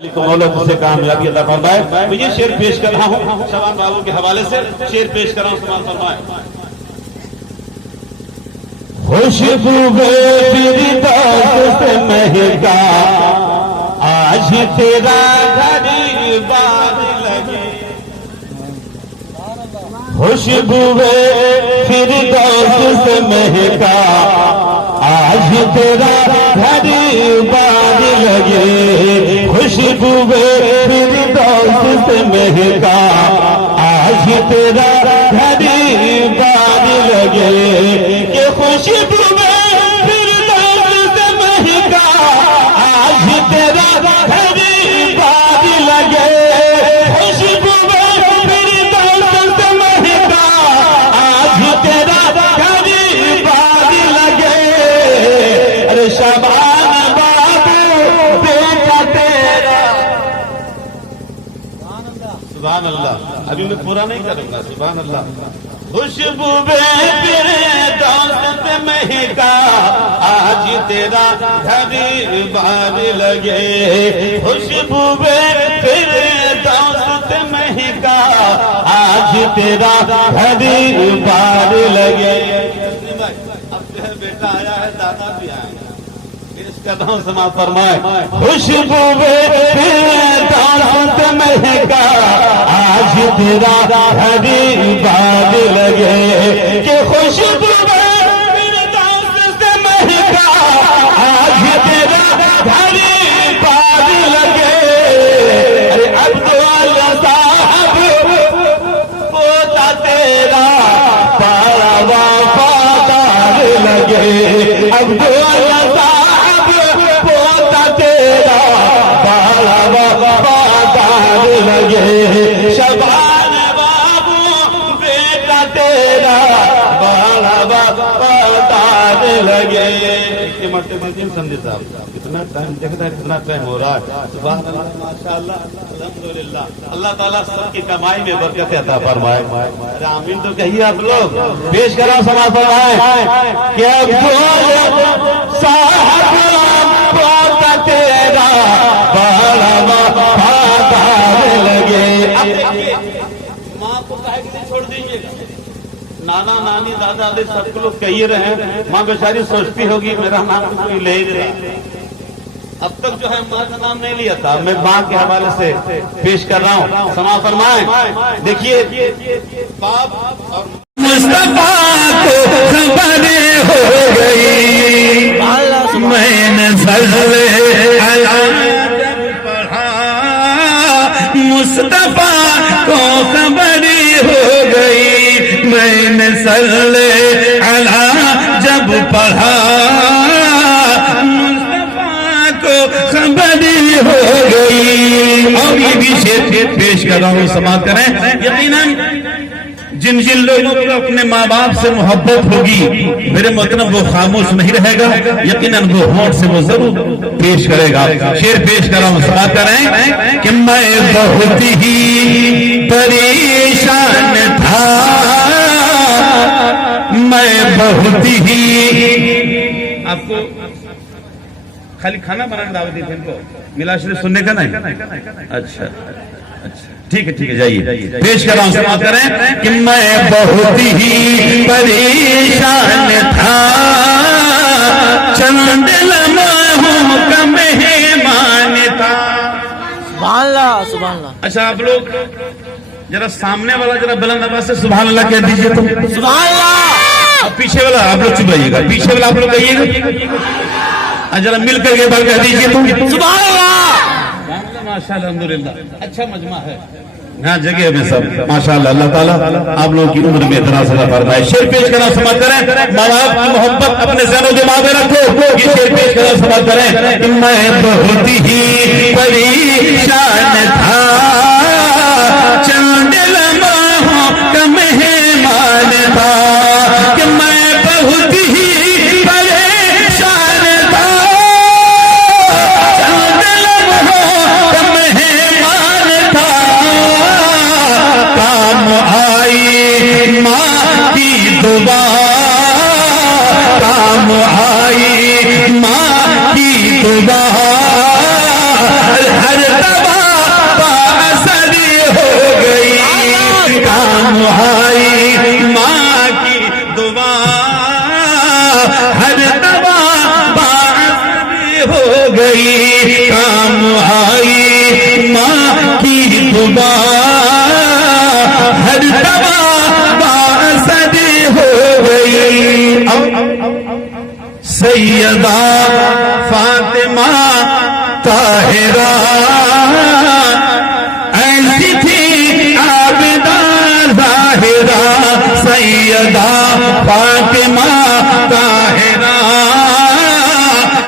مولا سے کامیابی عطا فرمائے. میں یہ شعر پیش کر رہا ہوں شبان بابو کے حوالے سے شعر پیش کر رہا ہوں. سماعت فرمائے. خوشبو فردوس سے مہکا آج تیرا گھر بار لگے. خوشبو فردوس سے مہکا آج تیرا گھر بار لگے. خوشبو فردوس سے مہکا آج تیرا گھر بار لگے. کہ خوشبو فردوس سے مہکا آج تیرا گھر بار لگے. خوشبو فردوس سے مہکا آج تیرا گھر بار لگے. ارے شبان بابو بیٹا تیرا. سبحان اللہ. ابھی میں پورا نہیں کروں گا. سبحان اللہ. خوشبو فردوس سے مہکا آج تیرا گھر بار لگے. خوشبو فردوس سے مہکا آج تیرا گھر بار لگے. اب جو ہے بیٹا آیا ہے دادا بھی آئے گا. اس کا نام سماعت فرمائے. خوشبو فردوس سے مہکا آج تیرا گھر بار لگے. کہ خوشبو فردوس سے مہکا آج تیرا گھر بار لگے. ارے عبداللہ صاحب پوتا تیرا بڑا وفادار لگے. عبداللہ صاحب پوتا تیرا بڑا وفادار لگے. شبان بابو بیٹا تیرا بڑا وفادار لگے. اس کے مرتبہ سمجھے صاحب کتنا ٹائم دیکھتا ہے, کتنا ٹائم ہو رہا ہے. سبحان اللہ, ماشاءاللہ, الحمدللہ. اللہ تعالیٰ سب کی کمائی میں برکت عطا فرمائے. آمین تو کہیے آپ لوگ. پیش کرا سماعت فرمائے کہ عبداللہ صاحب پوتا تیرا بڑا وفادار لگے. اب دیکھیے ماں کو کہے کہ چھوڑ دیجیے گا. نانا نانی دادا دادی سب کو لوگ کہیے رہے. ماں بیچاری سوچتی ہوگی میرا نام کوئی لے ہی رہا. اب تک جو ہے ماں کا نام نہیں لیا تھا. میں ماں کے حوالے سے پیش کر رہا ہوں. سماعت فرمائیں. دیکھیے باپ اور مصطفیٰ کو خبر ہو گئی. میں نے پڑھا مصطفیٰ کو خبر ہو گئی. میں نے صلی علی جب پڑھا مصطفیٰ کو خبر ہو گئی. اور یہ بھی شعر پیش کر رہا ہوں, سماعت کریں. یقیناً جن جن لوگوں کو اپنے ماں باپ سے محبت ہوگی میرے محترم وہ خاموش نہیں رہے گا. یقیناً وہ ہونٹ سے وہ ضرور پیش کرے گا. شعر پیش کر رہا ہوں, سماعت کریں. کہ میں بہت ہی پریشان تھا, میں بہت ہی. آپ کو خالی کھانا بنانے دعوت دی تھی ان کو, ملا شریف سننے کا نہیں. اچھا اچھا, ٹھیک ہے ٹھیک ہے, جائیے. پیش کر رہا ہوں, سماعت کریں. کہ میں بہت ہی پریشان تھا, چند لمحوں کا مہمان تھا. سبحان اللہ سبحان اللہ. اچھا آپ لوگ ذرا سامنے والا ذرا بلند آواز سے سبحان اللہ کہہ دیجیے. تم سبحان اللہ. اب پیچھے والا آپ لوگ چپ رہیے گا. پیچھے والا آپ لوگ کہیے گا. ذرا مل کر کے بات کہہ دیجیے. تم سبحان اللہ. ماشاء اللہ, الحمدللہ. اچھا مجمع ہے یہاں جگہ میں سب ماشاءاللہ. اللہ تعالیٰ آپ لوگوں کی عمر میں دراز عطا فرمائے. شعر پیش کرنا سماعت کریں. ماں باپ کی محبت اپنے ذہن و دماغ میں رکھو. یہ شعر پیش کرنا سماعت کریں. کہ میں بہت ہی پریشان تھا, چند لمحوں کا مہمان تھا. کہ میں بہت ہی پریشان تھا, چند لمحوں کا مہمان تھا. کام آئی ماں کی دعا, کام آئی ماں کی دعا. طیبہ ہر تباہ باصدی ہو گئی. سیدہ